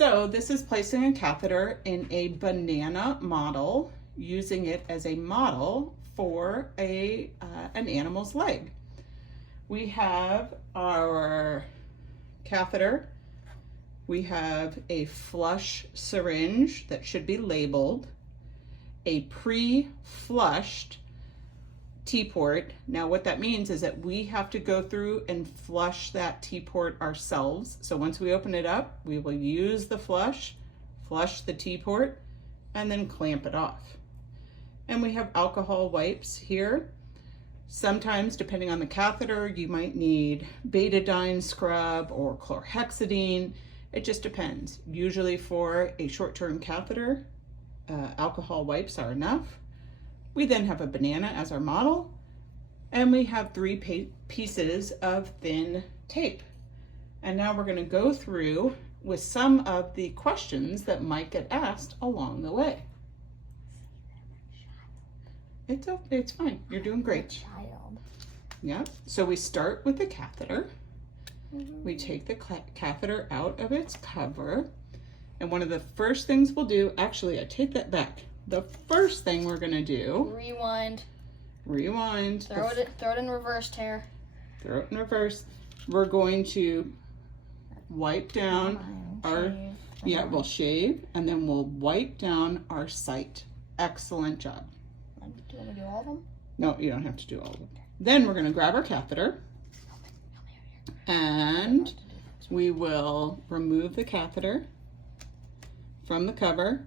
So this is placing a catheter in a banana model, using it as a model for an animal's leg. We have our catheter. We have a flush syringe that should be labeled, a pre-flushed T-port. Now what that means is that we have to go through and flush that T-port ourselves. So once we open it up, we will use the flush the T-port, and then clamp it off. And we have alcohol wipes here. Sometimes, depending on the catheter, you might need betadine scrub or chlorhexidine. It just depends. Usually for a short-term catheter, alcohol wipes are enough. We then have a banana as our model, and we have 3 pieces of thin tape. And now we're going to go through with some of the questions that might get asked along the way. It's fine. You're doing great. Child. Yeah. So we start with the catheter. We take the catheter out of its cover. And one of the first things we'll do, actually, I take that back. The first thing we're going to do... Rewind. Throw it in reverse, Tara. Throw it in reverse. We're going to wipe down we'll shave, and then we'll wipe down our site. Excellent job. Do you want to do all of them? No, you don't have to do all of them. Then we're going to grab our catheter, and we will remove the catheter from the cover.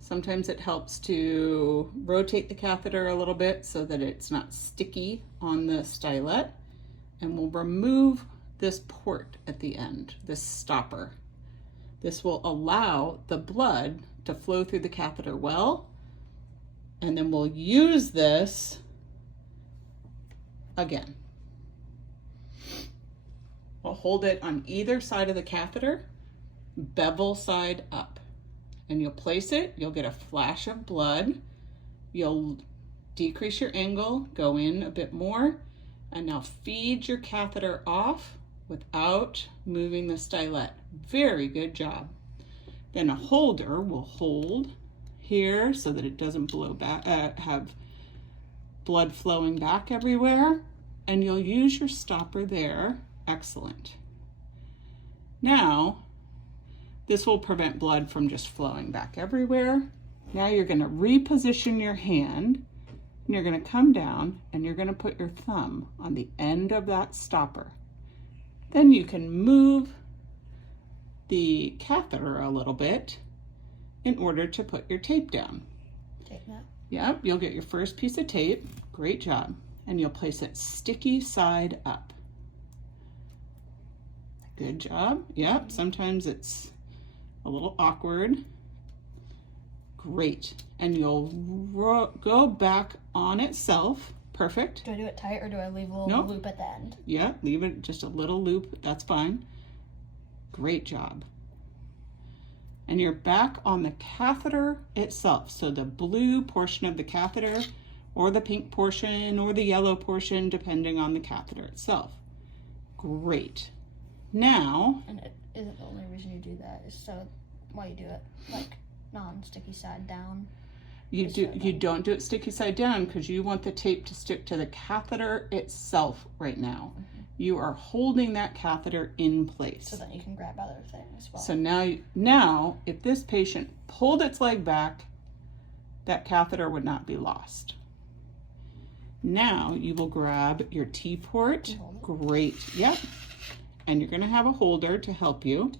Sometimes it helps to rotate the catheter a little bit so that it's not sticky on the stylet. And we'll remove this port at the end, this stopper. This will allow the blood to flow through the catheter well. And then we'll use this again. We'll hold it on either side of the catheter, bevel side up. And you'll place it, you'll get a flash of blood, you'll decrease your angle, go in a bit more, and now feed your catheter off without moving the stylet. Very good job. Then a holder will hold here so that it doesn't blow back, have blood flowing back everywhere, and you'll use your stopper there. Excellent. Now, this will prevent blood from just flowing back everywhere. Now you're going to reposition your hand, and you're going to come down and you're going to put your thumb on the end of that stopper. Then you can move the catheter a little bit in order to put your tape down. Take that. Yep, you'll get your first piece of tape. Great job. And you'll place it sticky side up. Good job. Yep, sometimes it's a little awkward. Great. And you'll go back on itself. Perfect. Do I do it tight or do I leave a little loop at the end? Yeah, leave it just a little loop. That's fine. Great job. And you're back on the catheter itself. So the blue portion of the catheter, or the pink portion, or the yellow portion, depending on the catheter itself. Great. Now... And it isn't the only reason you do that, is so why you do it like non-sticky side down. You don't do it sticky side down because you want the tape to stick to the catheter itself right now. You are holding that catheter in place. So then you can grab other things as well. So now if this patient pulled its leg back, that catheter would not be lost. Now you will grab your T-port. Great. Yep. And you're going to have a holder to help you.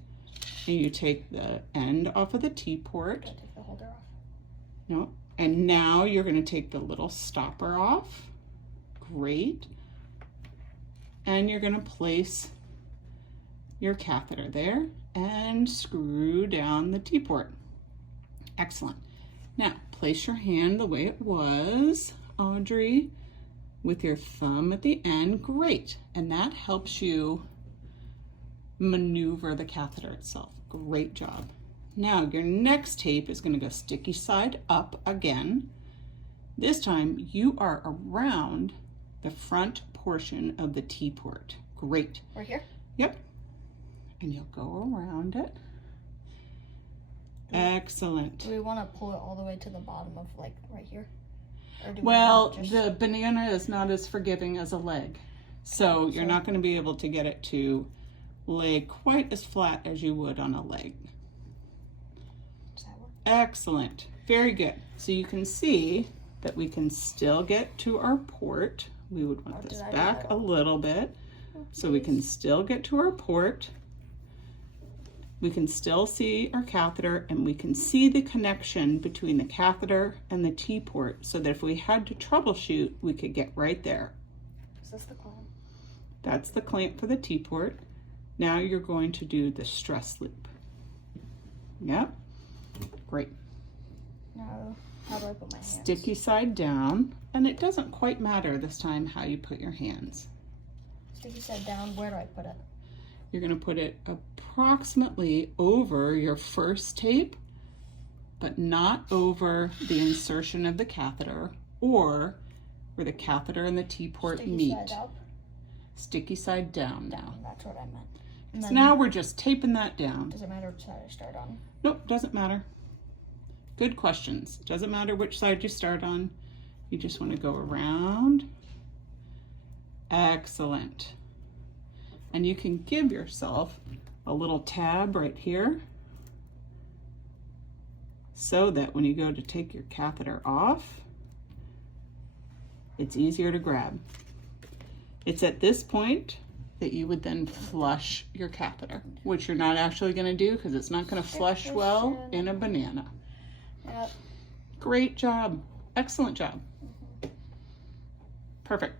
And you take the end off of the T-port. Do I take the holder off? No. And now you're going to take the little stopper off. Great. And you're going to place your catheter there and screw down the T-port. Excellent. Now, place your hand the way it was, Audrey, with your thumb at the end. Great. And that helps you maneuver the catheter itself. Great job. Now, your next tape is going to go sticky side up again. This time, you are around the front portion of the T-port. Great. Right here? Yep. And you'll go around it. Excellent. Do we want to pull it all the way to the bottom of like right here? Or do we Well, want to the banana is not as forgiving as a leg. So you're not going to be able to get it to lay quite as flat as you would on a leg. Does that work? Excellent. Very good. So you can see that we can still get to our port. We would want this back a little bit so we can still get to our port. We can still see our catheter, and we can see the connection between the catheter and the T-port, so that if we had to troubleshoot, we could get right there. Is this the clamp? That's the clamp for the T-port. Now you're going to do the stress loop. Yep. Great. Now, how do I put my hands? Sticky side down, and it doesn't quite matter this time how you put your hands. Sticky side down, where do I put it? You're going to put it approximately over your first tape, but not over the insertion of the catheter or where the catheter and the T-port meet. Sticky side up? Sticky side down now. Down, that's what I meant. So now we're just taping that down. Does it matter which side I start on? Nope, doesn't matter. Good questions. Doesn't matter which side you start on. You just want to go around. Excellent. And you can give yourself a little tab right here so that when you go to take your catheter off, it's easier to grab. It's at this point that you would then flush your catheter, which you're not actually going to do because it's not going to flush well in a banana. Yep. Great job. Excellent job. Perfect.